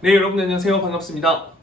네, 여러분 안녕하세요. 반갑습니다.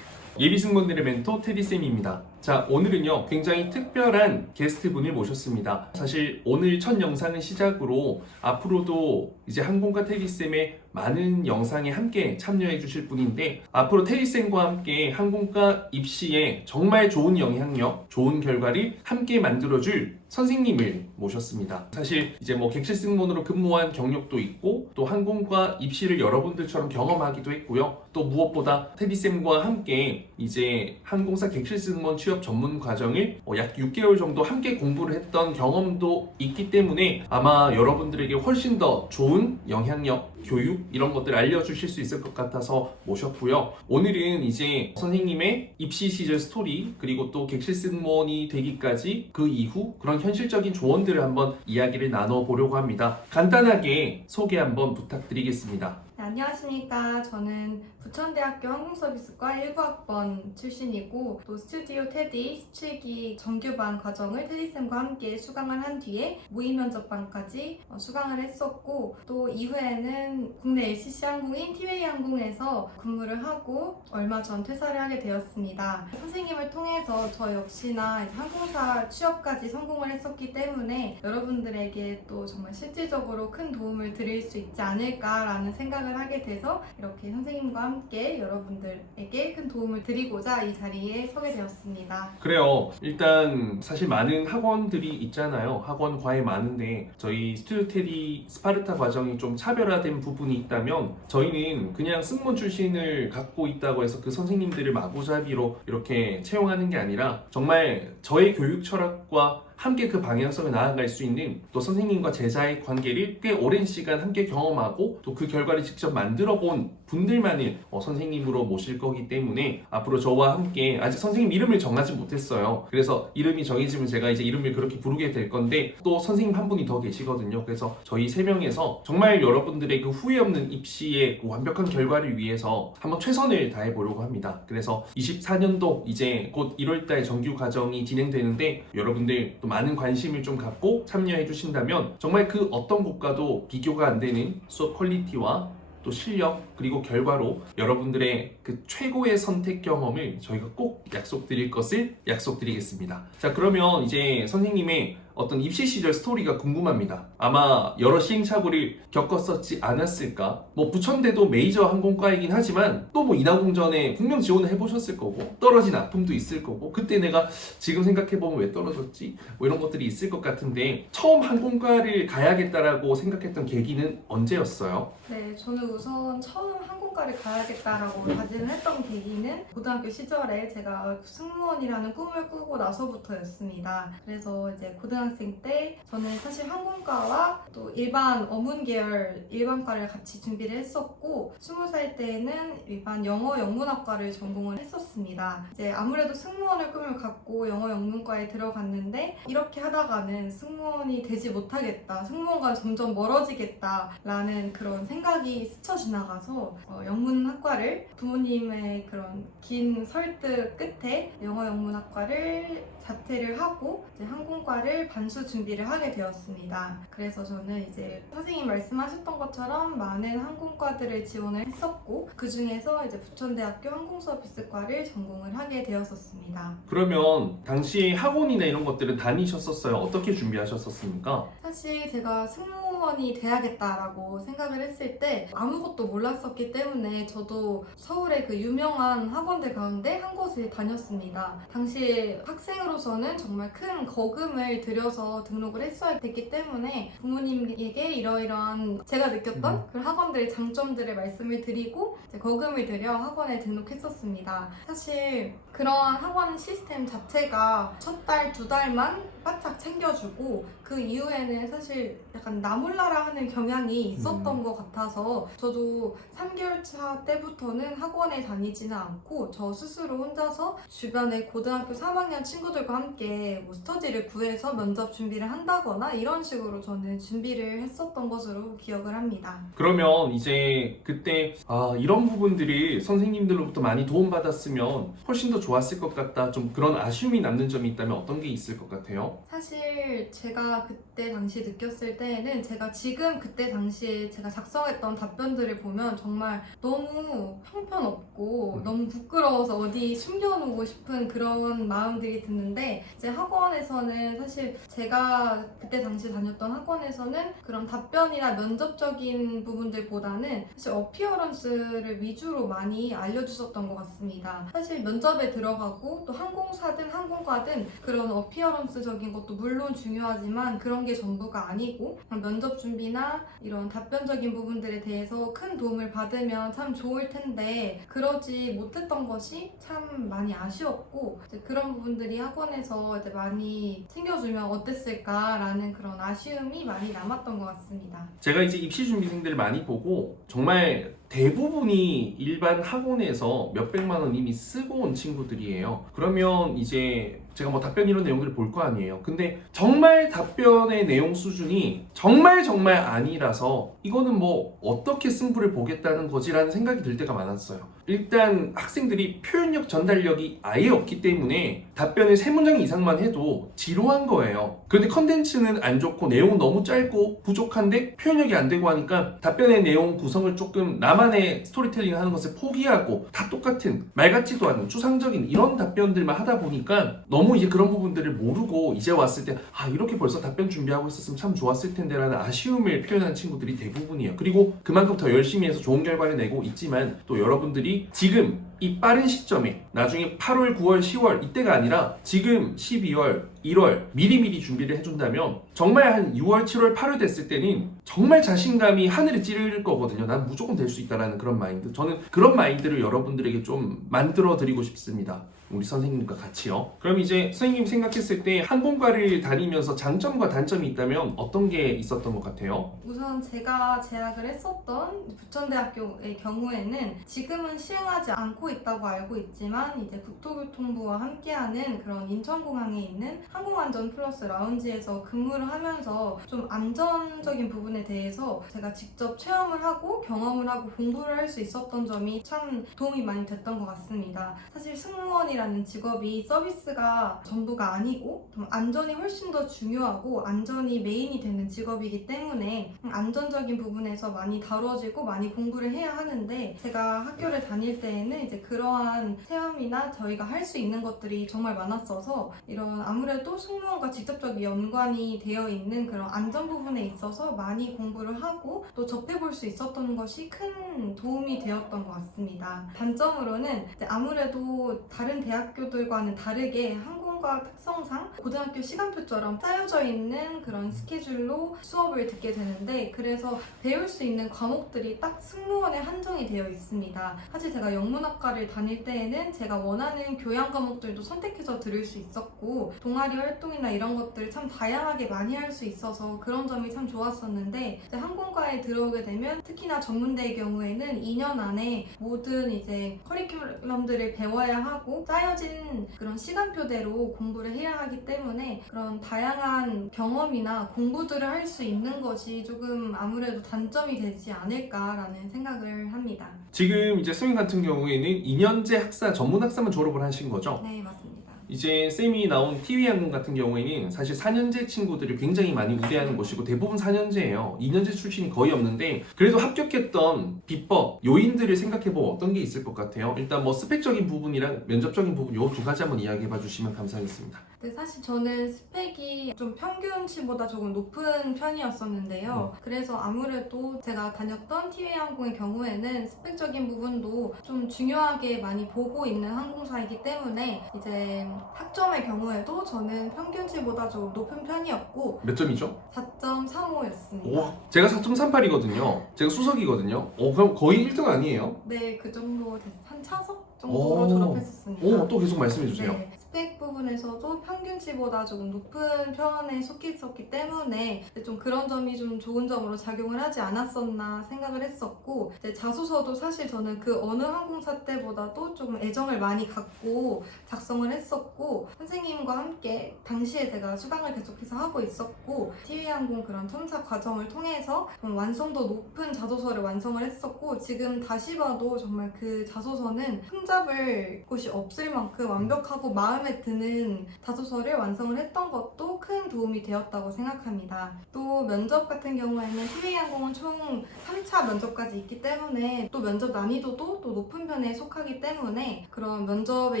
예비승무원들의 멘토 테디쌤입니다. 자, 오늘은요 굉장히 특별한 게스트분을 모셨습니다. 사실 오늘 첫 영상을 시작으로 앞으로도 이제 항공과 테디쌤의 많은 영상에 함께 참여해 주실 분인데, 앞으로 테디쌤과 함께 항공과 입시에 정말 좋은 영향력, 좋은 결과를 함께 만들어줄 선생님을 모셨습니다. 사실 이제 객실 승무원으로 근무한 경력도 있고, 또 항공과 입시를 여러분들처럼 경험하기도 했고요. 또 무엇보다 테디쌤과 함께 이제 항공사 객실 승무원 취업 전문 과정을 약 6개월 정도 함께 공부를 했던 경험도 있기 때문에 아마 여러분들에게 훨씬 더 좋은 영향력, 교육 이런 것들 알려주실 수 있을 것 같아서 모셨고요. 오늘은 이제 선생님의 입시 시절 스토리, 그리고 또 객실 승무원이 되기까지 그 이후 그런 현실적인 조언들을 한번 이야기를 나눠보려고 합니다. 간단하게 소개 한번 부탁드리겠습니다. 네, 안녕하십니까. 저는 부천대학교 항공서비스과 19학번 출신이고, 또 스튜디오 테디 17기 정규반 과정을 테디쌤과 함께 수강을 한 뒤에 모의면접반까지 수강을 했었고, 또 이후에는 국내 LCC 항공인 티웨이 항공에서 근무를 하고 얼마 전 퇴사를 하게 되었습니다. 선생님을 통해서 저 역시나 항공사 취업까지 성공을 했었기 때문에 여러분들에게 또 정말 실질적으로 큰 도움을 드릴 수 있지 않을까라는 생각을 하게 돼서 이렇게 선생님과 함께 여러분들에게 큰 도움을 드리고자 이 자리에 서게 되었습니다. 그래요. 일단 사실 많은 학원들이 있잖아요. 학원 과외 많은데 저희 스튜디오 테디 스파르타 과정이 좀 차별화된 부분이 있다면, 저희는 그냥 승무원 출신을 갖고 있다고 해서 그 선생님들을 마구잡이로 이렇게 채용하는 게 아니라 정말 저의 교육 철학과 함께 그 방향성을 나아갈 수 있는, 또 선생님과 제자의 관계를 꽤 오랜 시간 함께 경험하고 또 그 결과를 직접 만들어 본 분들만을 선생님으로 모실 거기 때문에 앞으로 저와 함께, 아직 선생님 이름을 정하지 못했어요. 그래서 이름이 정해지면 제가 이제 이름을 그렇게 부르게 될 건데, 또 선생님 한 분이 더 계시거든요. 그래서 저희 3명에서 정말 여러분들의 그 후회 없는 입시의 그 완벽한 결과를 위해서 한번 최선을 다해 보려고 합니다. 그래서 24년도 이제 곧 1월달 정규 과정이 진행되는데, 여러분들 또 많은 관심을 좀 갖고 참여해 주신다면 정말 그 어떤 곳과도 비교가 안 되는 수업 퀄리티와 또 실력, 그리고 결과로 여러분들의 그 최고의 선택 경험을 저희가 꼭 약속드릴 것을 약속드리겠습니다. 자, 그러면 이제 선생님의 어떤 입시 시절 스토리가 궁금합니다. 아마 여러 시행착오를 겪었었지 않았을까? 부천대도 메이저 항공과이긴 하지만 또 인하공전에 분명 지원을 해보셨을 거고, 떨어진 아픔도 있을 거고, 그때 내가 지금 생각해보면 왜 떨어졌지? 이런 것들이 있을 것 같은데, 처음 항공과를 가야겠다라고 생각했던 계기는 언제였어요? 네, 저는 우선 처음 항공과를 가야겠다라고 다짐을 했던 계기는 고등학교 시절에 제가 승무원이라는 꿈을 꾸고 나서부터였습니다. 그래서 이제 고등학생 때 저는 사실 항공과와 또 일반 어문 계열 일반과를 같이 준비를 했었고, 20살 때에는 일반 영어 영문학과를 전공을 했었습니다. 이제 아무래도 승무원을 꿈을 갖고 영어 영문과에 들어갔는데, 이렇게 하다가는 승무원이 되지 못하겠다, 승무원과 점점 멀어지겠다라는 그런 생각이 스쳐 지나가서 영문학과를 부모님의 그런 긴 설득 끝에 영어 영문학과를 자퇴를 하고 이제 항공과를 반수 준비를 하게 되었습니다. 그래서 저는 이제 선생님 말씀하셨던 것처럼 많은 항공과들을 지원을 했었고, 그 중에서 이제 부천대학교 항공서비스과를 전공을 하게 되었었습니다. 그러면 당시 학원이나 이런 것들은 다니셨었어요? 어떻게 준비하셨었습니까? 사실 제가 승무원이 돼야겠다라고 생각을 했을 때 아무것도 몰랐었기 때문에 저도 서울의 그 유명한 학원들 가운데 한 곳을 다녔습니다. 당시 학생으로서는 정말 큰 거금을 들여서 등록을 했어야 됐기 때문에 부모님에게 이러이러한 제가 느꼈던 그 학원들의 장점들을 말씀을 드리고 이제 거금을 들여 학원에 등록했었습니다. 사실 그러한 학원 시스템 자체가 첫 달, 두 달만 바짝 챙겨주고 그 이후에는 사실 약간 나몰라라 하는 경향이 있었던 것 같아서 저도 3개월 차 때부터는 학원에 다니지는 않고 저 스스로 혼자서 주변의 고등학교 3학년 친구들과 함께 스터디를 구해서 면접 준비를 한다거나 이런 식으로 저는 준비를 했었던 것으로 기억을 합니다. 그러면 이제 그때 이런 부분들이 선생님들로부터 많이 도움받았으면 훨씬 더 좋았을 것 같다, 좀 그런 아쉬움이 남는 점이 있다면 어떤 게 있을 것 같아요? 사실 제가 제가 그때 당시 느꼈을 때에는 제가 지금 그때 당시에 제가 작성했던 답변들을 보면 정말 너무 형편없고 너무 부끄러워서 어디 숨겨놓고 싶은 그런 마음들이 드는데 이제 학원에서는 사실 제가 그때 당시 다녔던 학원에서는 그런 답변이나 면접적인 부분들보다는 사실 어피어런스를 위주로 많이 알려주셨던 것 같습니다. 사실 면접에 들어가고 또 항공사든 항공과든 그런 어피어런스적인 것도 물론 중요하지만 그런 게 전부가 아니고 면접 준비나 이런 답변적인 부분들에 대해서 큰 도움을 받으면 참 좋을 텐데 그러지 못했던 것이 참 많이 아쉬웠고 이제 그런 부분들이 학원에서 이제 많이 챙겨주면 어땠을까라는 그런 아쉬움이 많이 남았던 것 같습니다. 제가 이제 입시 준비생들을 많이 보고 정말 대부분이 일반 학원에서 몇백만 원 이미 쓰고 온 친구들이에요. 그러면 이제 제가 뭐 답변 이런 내용들을 볼 거 아니에요. 근데 정말 답변의 내용 수준이 정말 아니라서 이거는 뭐 어떻게 승부를 보겠다는 거지라는 생각이 들 때가 많았어요. 일단 학생들이 표현력 전달력이 아예 없기 때문에 답변을 3문장 이상만 해도 지루한 거예요. 그런데 컨텐츠는 안 좋고 내용은 너무 짧고 부족한데 표현력이 안 되고 하니까 답변의 내용 구성을 조금 나만의 스토리텔링 하는 것을 포기하고 다 똑같은 말 같지도 않은 추상적인 이런 답변들만 하다 보니까 너무 이제 그런 부분들을 모르고 이제 왔을 때 이렇게 벌써 답변 준비하고 있었으면 참 좋았을 텐데 라는 아쉬움을 표현한 친구들이 대부분이에요. 그리고 그만큼 더 열심히 해서 좋은 결과를 내고 있지만 또 여러분들이 지금 이 빠른 시점에 나중에 8월, 9월, 10월 이때가 아니라 지금 12월, 1월 미리미리 준비를 해준다면 정말 한 6월, 7월, 8월 됐을 때는 정말 자신감이 하늘에 찌를 거거든요. 난 무조건 될 수 있다라는 그런 마인드. 저는 그런 마인드를 여러분들에게 좀 만들어 드리고 싶습니다. 우리 선생님과 같이요. 그럼 이제 선생님 생각했을 때 항공과를 다니면서 장점과 단점이 있다면 어떤 게 있었던 것 같아요? 우선 제가 재학을 했었던 부천대학교의 경우에는 지금은 시행하지 않고 있다고 알고 있지만 이제 국토교통부와 함께하는 그런 인천공항에 있는 항공안전 플러스 라운지에서 근무를 하면서 좀 안전적인 부분에 대해서 제가 직접 체험을 하고 경험을 하고 공부를 할 수 있었던 점이 참 도움이 많이 됐던 것 같습니다. 사실 승무원이라는 직업이 서비스가 전부가 아니고 좀 안전이 훨씬 더 중요하고 안전이 메인이 되는 직업이기 때문에 안전적인 부분에서 많이 다뤄지고 많이 공부를 해야 하는데 제가 학교를 다닐 때에는 이제 그러한 체험이나 저희가 할 수 있는 것들이 정말 많았어서 이런 아무래도 승무원과 직접적인 연관이 되어 있는 그런 안전 부분에 있어서 많이 공부를 하고 또 접해볼 수 있었던 것이 큰 도움이 되었던 것 같습니다. 단점으로는 이제 아무래도 다른 대학교들과는 다르게 항공과 특성상 고등학교 시간표처럼 짜여져 있는 그런 스케줄로 수업을 듣게 되는데 그래서 배울 수 있는 과목들이 딱 승무원에 한정이 되어 있습니다. 사실 제가 영문학과를 다닐 때에는 제가 원하는 교양 과목들도 선택해서 들을 수 있었고 동아리 활동이나 이런 것들 참 다양하게 많이 할 수 있어서 그런 점이 참 좋았었는데 이제 항공과에 들어오게 되면 특히나 전문대의 경우에는 2년 안에 모든 이제 커리큘럼들을 배워야 하고 짜여진 그런 시간표대로 공부를 해야 하기 때문에 그런 다양한 경험이나 공부들을 할 수 있는 것이 조금 아무래도 단점이 되지 않을까라는 생각을 합니다. 지금 이제 선생님 같은 경우에는 2년제 학사, 전문 학사만 졸업을 하신 거죠? 네, 맞습니다. 이제 쌤이 나온 TV항공 같은 경우에는 사실 4년제 친구들을 굉장히 많이 우대하는 곳이고 대부분 4년제예요. 2년제 출신이 거의 없는데 그래도 합격했던 비법, 요인들을 생각해보면 어떤 게 있을 것 같아요? 일단 뭐 스펙적인 부분이랑 면접적인 부분 요 두 가지 한번 이야기해봐 주시면 감사하겠습니다. 근데 사실 저는 스펙이 좀 평균치보다 조금 높은 편이었었는데요. 그래서 아무래도 제가 다녔던 TV항공의 경우에는 스펙적인 부분도 좀 중요하게 많이 보고 있는 항공사이기 때문에 이제 학점의 경우에도 저는 평균치보다 좀 높은 편이었고 몇 점이죠? 4.35였습니다. 오, 제가 4.38이거든요. 제가 수석이거든요. 그럼 거의 1등 아니에요? 네, 그 정도 한 차석 정도로 오. 졸업했었습니다. 또 계속 말씀해 주세요. 네, 스펙 부분에서도 평균치보다 조금 높은 편에 속해 있었기 때문에 좀 그런 점이 좀 좋은 점으로 작용을 하지 않았었나 생각을 했었고 이제 자소서도 사실 저는 그 어느 항공사 때보다도 조금 애정을 많이 갖고 작성을 했었고 선생님과 함께 당시에 제가 수강을 계속해서 하고 있었고 TV항공 그런 첨사 과정을 통해서 좀 완성도 높은 자소서를 완성을 했었고 지금 다시 봐도 정말 그 자소서는 흠잡을 곳이 없을 만큼 완벽하고 마음에 드는 자소서를 완성을 했던 것도 큰 도움이 되었다고 생각합니다. 또 면접 같은 경우에는 TV항공은 총 3차 면접까지 있기 때문에 또 면접 난이도도 또 높은 편에 속하기 때문에 그런 면접에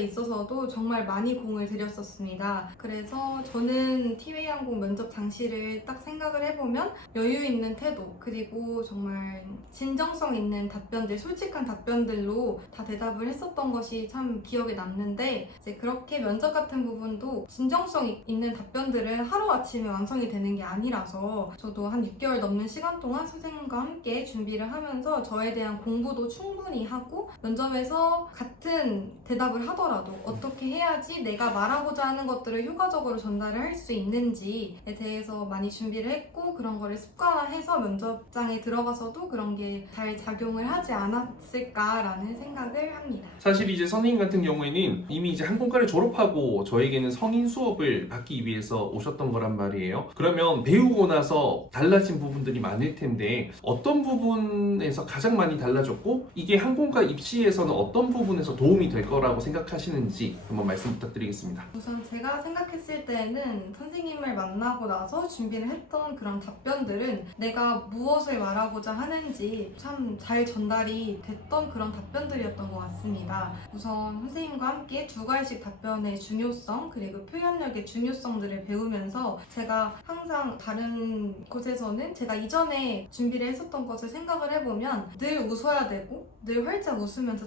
있어서도 정말 많이 공을 들였었습니다. 그래서 저는 TV항공 면접 당시를 딱 생각을 해보면 여유 있는 태도, 그리고 정말 진정성 있는 답변들, 솔직한 답변들로 다 대답을 했었던 것이 참 기억에 남는데, 이제 그렇게 면접 같은 부분도 진정성 있는 답변들은 하루아침에 완성이 되는 게 아니라서 저도 한 6개월 넘는 시간 동안 선생님과 함께 준비를 하면서 저에 대한 공부도 충분히 하고, 면접에서 같은 대답을 하더라도 어떻게 해야지 내가 말하고자 하는 것들을 효과적으로 전달을 할 수 있는지에 대해서 많이 준비를 했고, 그런 거를 습관화해서 면접장에 들어가서도 그런 게 잘 작용을 하지 않았을까라는 생각을 합니다. 사실 이제 선생님 같은 경우에는 이미 이제 항공과를 졸업하고 저에게는 성인 수업을 받기 위해서 오셨던 거란 말이에요. 그러면 배우고 나서 달라진 부분들이 많을 텐데 어떤 부분에서 가장 많이 달라졌고, 이게 항공과 입시에서는 어떤 부분에서 도움이 될 거라고 생각하시는지 한번 말씀 부탁드리겠습니다. 우선 제가 생각했을 때는 선생님을 만나고 나서 준비를 했던 그런 답변들은 내가 무엇을 말하고자 하는지 참 잘 전달이 됐던 그런 답변들이었던 것 같습니다. 우선 선생님과 함께 두 가지씩 답변의 중요성, 그리고 표현력의 중요성들을 배우면서 제가 항상 다른 곳에서는 제가 이전에 준비를 했었던 것을 생각을 해보면 늘 웃어야 되고 늘 활짝 웃으면서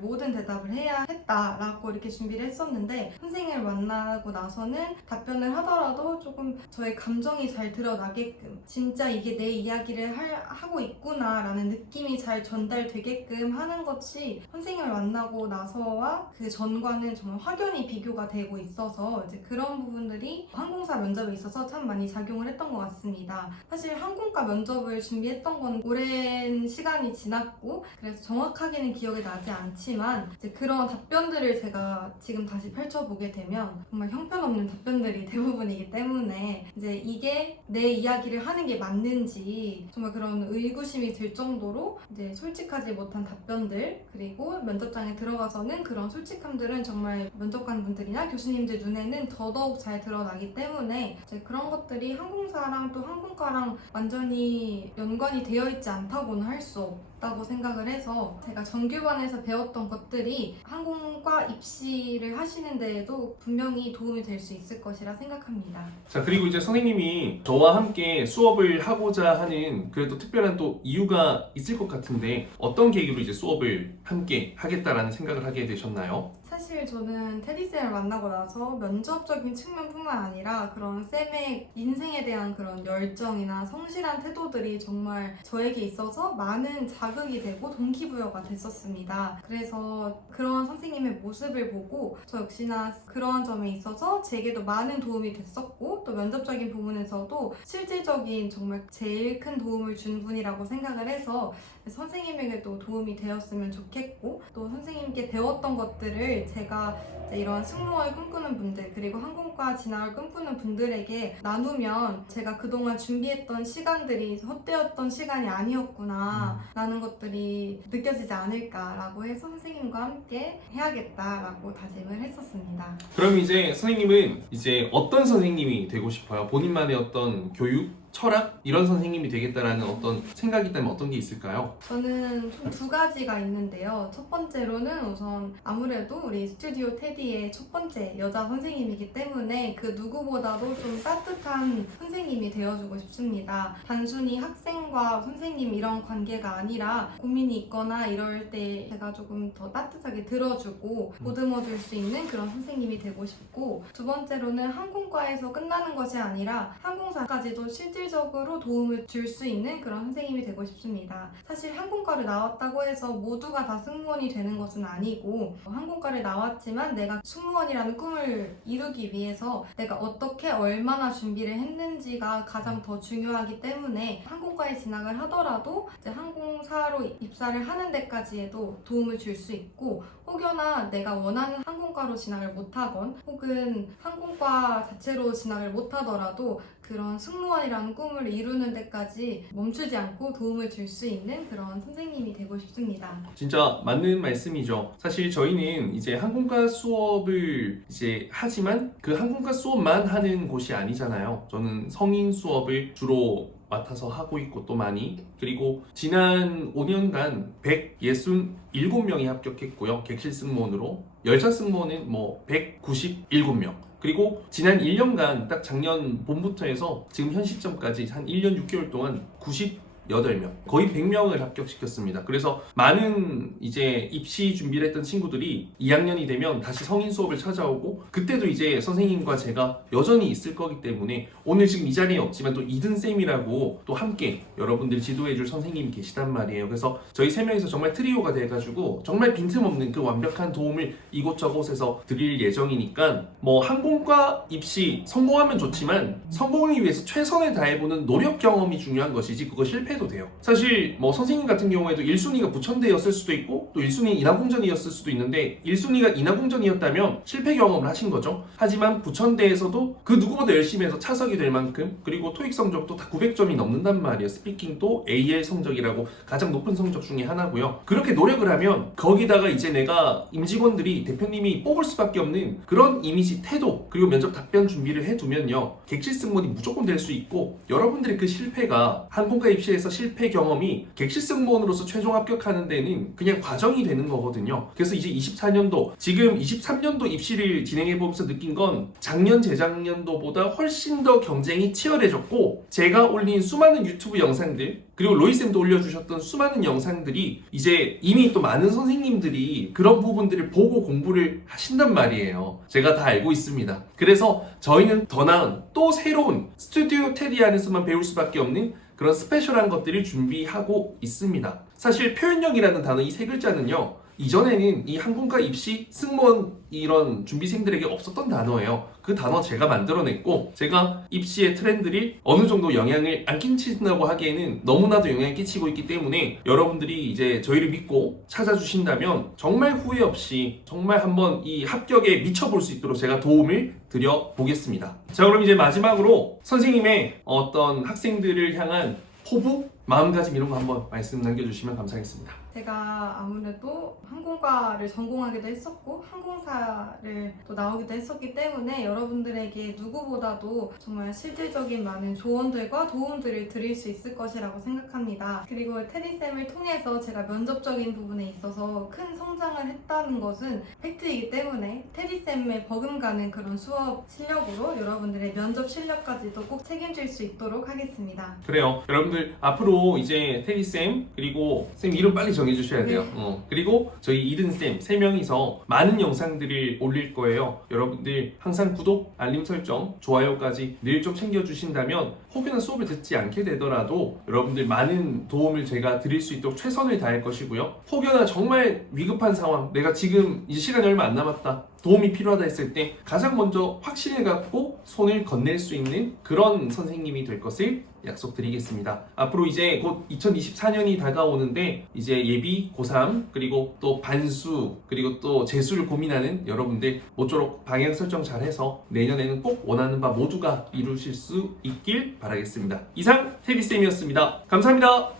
모든 대답을 해야 했다라고 이렇게 준비를 했었는데, 선생님을 만나고 나서는 답변을 하더라도 조금 저의 감정이 잘 드러나게끔, 진짜 이게 내 이야기를 하고 있구나라는 느낌이 잘 전달되게끔 하는 것이 선생님을 만나고 나서와 그 전과는 정말 확연히 비교가 되고 있어서 이제 그런 부분들이 항공사 면접에 있어서 참 많이 작용을 했던 것 같습니다. 사실 항공과 면접을 준비했던 건 오랜 시간이 지났고, 그래서 정확하게는 기억이 나지 않지만 이제 그런 답변들을 제가 지금 다시 펼쳐보게 되면 정말 형편없는 답변들이 대부분이기 때문에 이제 이게 내 이야기를 하는 게 맞는지 정말 그런 의구심이 들 정도로 이제 솔직하지 못한 답변들, 그리고 면접장에 들어가서는 그런 솔직함들은 정말 면접관분들이나 교수님들 눈에는 더더욱 잘 드러나기 때문에 이제 그런 것들이 항공사랑 또 항공과랑 완전히 연관이 되어 있지 않다고는 할 수 없다고 생각을 해서 제가 정규반에서 배웠던 것들이 항공과 입시를 하시는 데에도 분명히 도움이 될 수 있을 것이라 생각합니다. 자, 그리고 이제 선생님이 저와 함께 수업을 하고자 하는 그래도 특별한 또 이유가 있을 것 같은데 어떤 계기로 이제 수업을 함께 하겠다라는 생각을 하게 되셨나요? 사실 저는 테디쌤을 만나고 나서 면접적인 측면뿐만 아니라 그런 쌤의 인생에 대한 그런 열정이나 성실한 태도들이 정말 저에게 있어서 많은 자극이 되고 동기부여가 됐었습니다. 그래서 그런 선생님의 모습을 보고 저 역시나 그러한 점에 있어서 제게도 많은 도움이 됐었고, 또 면접적인 부분에서도 실질적인 정말 제일 큰 도움을 준 분이라고 생각을 해서 선생님에게도 도움이 되었으면 좋겠고, 또 선생님께 배웠던 것들을 제가 이제 이런 승무원을 꿈꾸는 분들, 그리고 항공과 진학을 꿈꾸는 분들에게 나누면 제가 그동안 준비했던 시간들이 헛되었던 시간이 아니었구나 라는 것들이 느껴지지 않을까라고 해서 선생님과 함께 해야겠다라고 다짐을 했었습니다. 그럼 이제 선생님은 이제 어떤 선생님이 되고 싶어요? 본인만의 어떤 교육? 철학? 이런 선생님이 되겠다라는 어떤 생각이 있다면 어떤 게 있을까요? 저는 총 두 가지가 있는데요. 첫 번째로는 우선 아무래도 우리 스튜디오 테디의 첫 번째 여자 선생님이기 때문에 그 누구보다도 좀 따뜻한 선생님이 되어주고 싶습니다. 단순히 학생과 선생님 이런 관계가 아니라 고민이 있거나 이럴 때 제가 조금 더 따뜻하게 들어주고 보듬어줄 수 있는 그런 선생님이 되고 싶고, 두 번째로는 항공과에서 끝나는 것이 아니라 항공사까지도 실질적으로 도움을 줄 수 있는 그런 선생님이 되고 싶습니다. 사실 항공과를 나왔다고 해서 모두가 다 승무원이 되는 것은 아니고, 항공과를 나왔지만 내가 승무원이라는 꿈을 이루기 위해서 내가 어떻게 얼마나 준비를 했는지가 가장 더 중요하기 때문에 항공과에 진학을 하더라도 이제 항공사로 입사를 하는 데까지에도 도움을 줄 수 있고, 혹여나 내가 원하는 항공과로 진학을 못하건 혹은 항공과 자체로 진학을 못하더라도 그런 승무원이라는 꿈을 이루는 데까지 멈추지 않고 도움을 줄 수 있는 그런 선생님이 되고 싶습니다. 진짜 맞는 말씀이죠. 사실 저희는 이제 항공과 수업을 이제 하지만 그 항공과 수업만 하는 곳이 아니잖아요. 저는 성인 수업을 주로 맡아서 하고 있고 또 많이, 그리고 지난 5년간 167명이 합격했고요. 객실 승무원으로. 열차 승무원은 뭐 197명. 그리고 지난 1년간 딱 작년 봄부터 해서 지금 현 시점까지 한 1년 6개월 동안 98명, 거의 100명을 합격시켰습니다. 그래서 많은 이제 입시 준비를 했던 친구들이 2학년이 되면 다시 성인 수업을 찾아오고, 그때도 이제 선생님과 제가 여전히 있을 거기 때문에 오늘 지금 이 자리에 없지만 또 이든쌤이라고 또 함께 여러분들 지도해줄 선생님이 계시단 말이에요. 그래서 저희 3명이서 정말 트리오가 돼가지고 정말 빈틈없는 그 완벽한 도움을 이곳저곳에서 드릴 예정이니까, 뭐 항공과 입시 성공하면 좋지만 성공을 위해서 최선을 다해보는 노력 경험이 중요한 것이지 그거 실패해도 돼요. 사실 뭐 선생님 같은 경우에도 1순위가 부천대였을 수도 있고 또 1순위 인하공전이었을 수도 있는데, 1순위가 인하공전이었다면 실패 경험을 하신 거죠. 하지만 부천대에서도 그 누구보다 열심히 해서 차석이 될 만큼, 그리고 토익 성적도 다 900점이 넘는단 말이에요. 스피킹도 AL 성적이라고 가장 높은 성적 중에 하나고요. 그렇게 노력을 하면 거기다가 이제 내가 임직원들이 대표님이 뽑을 수밖에 없는 그런 이미지, 태도, 그리고 면접 답변 준비를 해두면요, 객실 승무원이 무조건 될 수 있고, 여러분들의 그 실패가 항공과 입시에서 실패 경험이 객실 승무원으로서 최종 합격하는 데는 그냥 과정이 되는 거거든요. 그래서 이제 24년도, 지금 23년도 입시를 진행해보면서 느낀 건 작년, 재작년도보다 훨씬 더 경쟁이 치열해졌고, 제가 올린 수많은 유튜브 영상들, 그리고 로이쌤도 올려주셨던 수많은 영상들이 이제 이미 또 많은 선생님들이 그런 부분들을 보고 공부를 하신단 말이에요. 제가 다 알고 있습니다. 그래서 저희는 더 나은 또 새로운 스튜디오 테디 안에서만 배울 수밖에 없는 그런 스페셜한 것들을 준비하고 있습니다. 사실 표현력이라는 단어, 이 세 글자는요, 이전에는 이 항공과 입시 승무원 이런 준비생들에게 없었던 단어예요. 그 단어 제가 만들어냈고, 제가 입시의 트렌드를 어느 정도 영향을 안 끼친다고 하기에는 너무나도 영향을 끼치고 있기 때문에 여러분들이 이제 저희를 믿고 찾아주신다면 정말 후회 없이 정말 한번 이 합격에 미쳐볼 수 있도록 제가 도움을 드려보겠습니다. 자, 그럼 이제 마지막으로 선생님의 어떤 학생들을 향한 포부? 마음가짐 이런 거 한번 말씀 남겨주시면 감사하겠습니다. 제가 아무래도 항공과를 전공하기도 했었고 항공사를 또 나오기도 했었기 때문에 여러분들에게 누구보다도 정말 실질적인 많은 조언들과 도움들을 드릴 수 있을 것이라고 생각합니다. 그리고 테디쌤을 통해서 제가 면접적인 부분에 있어서 큰 성장을 했다는 것은 팩트이기 때문에 테디쌤의 버금가는 그런 수업 실력으로 여러분들의 면접 실력까지도 꼭 책임질 수 있도록 하겠습니다. 그래요. 여러분들 앞으로 이제 테디쌤, 그리고 쌤 이름 빨리 정해주셔야 돼요. 네. 그리고 저희 이든쌤 3명이서 많은 영상들을 올릴 거예요. 여러분들 항상 구독, 알림 설정, 좋아요까지 늘 좀 챙겨주신다면 혹여나 수업을 듣지 않게 되더라도 여러분들 많은 도움을 제가 드릴 수 있도록 최선을 다할 것이고요. 혹여나 정말 위급한 상황, 내가 지금 이제 시간이 얼마 안 남았다, 도움이 필요하다 했을 때 가장 먼저 확신을 갖고 손을 건넬 수 있는 그런 선생님이 될 것을 약속드리겠습니다. 앞으로 이제 곧 2024년이 다가오는데 이제 예비, 고3, 그리고 또 반수, 그리고 또 재수를 고민하는 여러분들 모쪼록 방향 설정 잘해서 내년에는 꼭 원하는 바 모두가 이루실 수 있길 바라겠습니다. 이상 테디쌤이었습니다. 감사합니다.